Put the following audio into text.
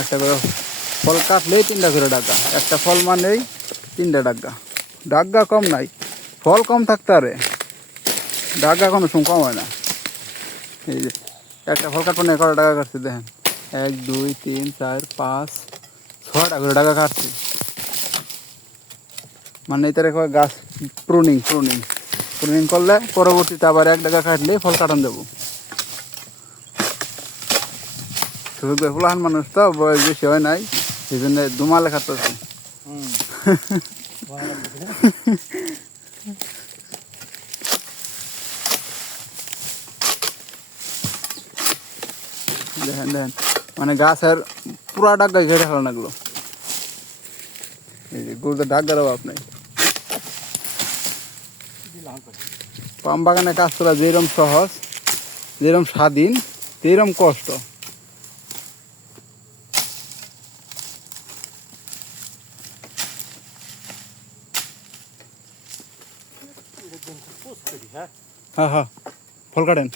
একটা করে ফল কাটলেই 3টা করে ডাগা, একটা ফল মানেই 3টা ডাগা। ডাগা কম নাই, ফল কম থাকতে আরে ডাগা কোনো সময় কম হয় না। এই যে একটা ফল কাটবো না, কটা টাকা কাটছি দেখেন, 1 2 3 4 5 6টা করে টাকা কাটছি। মানে এটারে কয় গাছ প্রুনিং প্রুনিং প্রুনিং করলে পরবর্তীতে আবার 1 টাকা কাটলে ফল কাটান দেবো। ফুলাহান মানুষ তো বয়স বেশি হয় নাই, এই জন্য দুমালে খাটতেছে। দেখেন দেখেন মানে গাছের পুরা ডাক্কা ঘেটে ফেলানো এগুলো। এই যে গরুতে ডাক্কার অভাব নাই। পাম বাগানে কাজ করা যেরকম সহজ, যেরকম স্বাধীন, সেরকম কষ্ট। হ্যাঁ হ্যাঁ, ফল কাটেন।